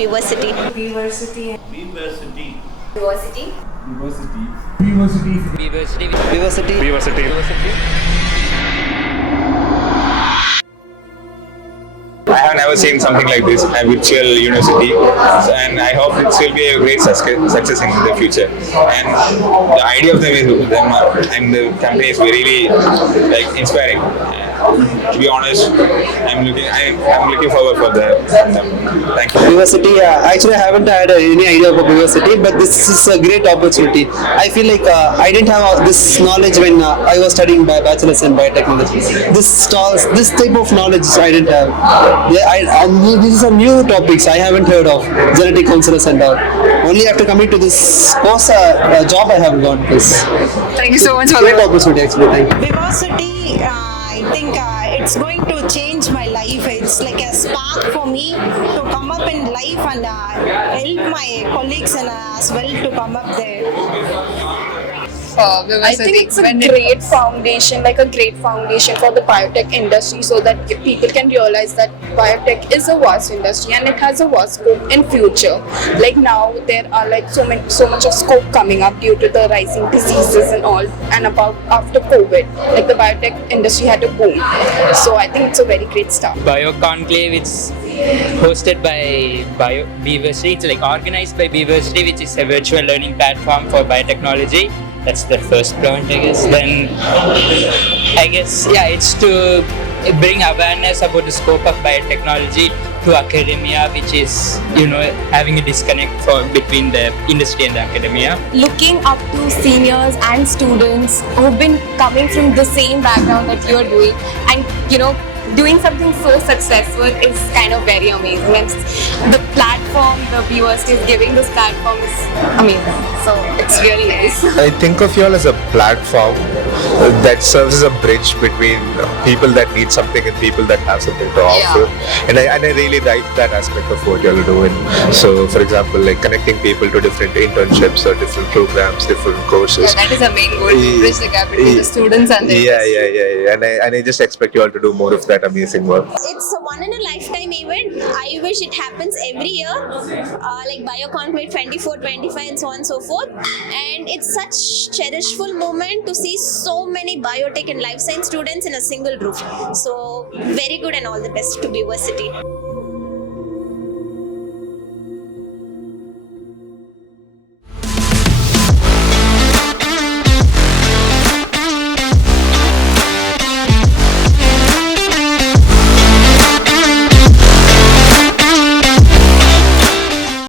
Bversity. Bversity. Bversity. Bversity. Bversity. Bversity. I have never seen something like this, a virtual university, and I hope it will be a great success in the future. And the idea of them and the company is really inspiring. To be honest, I'm looking forward for that. Thank you. Bversity, actually I haven't had any idea about Bversity, but this is a great opportunity. I feel like I didn't have this knowledge when I was studying bachelor's in biotechnology. This type of knowledge I didn't have. These are new topics I haven't heard of, genetic counselors and all. Only after coming to this course, job I have got this. Thank you so much for Great that. opportunity actually, thank you. Bversity, I think it's going to change my life. It's like a spark for me to come up in life and help my colleagues and as well to come up there. I think it's a great foundation, like a great foundation for the biotech industry, so that people can realize that biotech is a vast industry and it has a vast scope in future. Like now there are like so much of scope coming up due to the rising diseases and all, and after COVID, like the biotech industry had a boom. So I think it's a very great start. Bioconclave, it's hosted by Bversity. It's like organized by Bversity, which is a virtual learning platform for biotechnology. That's the first point, I guess. Then, it's to bring awareness about the scope of biotechnology to academia, which is, having a disconnect between the industry and the academia. Looking up to seniors and students who've been coming from the same background that you're doing, and doing something so successful is kind of very amazing. And the platform the Bversity is giving this platform is amazing. So it's really nice. I think of you all as a platform that serves as a bridge between people that need something and people that have something to offer. And I really like that aspect of what you all are doing. So, for example, like connecting people to different internships or different programs, different courses. Yeah, that is the main goal, to bridge the gap between the students and the industry. And I just expect you all to do more of that amazing work. It's a one in a lifetime event. I wish it happens every year, like Bioconclave 24, 25 and so on and so forth. And it's such cherishful moment to see so many biotech and life science students in a single roof. So very good and all the best to Bversity.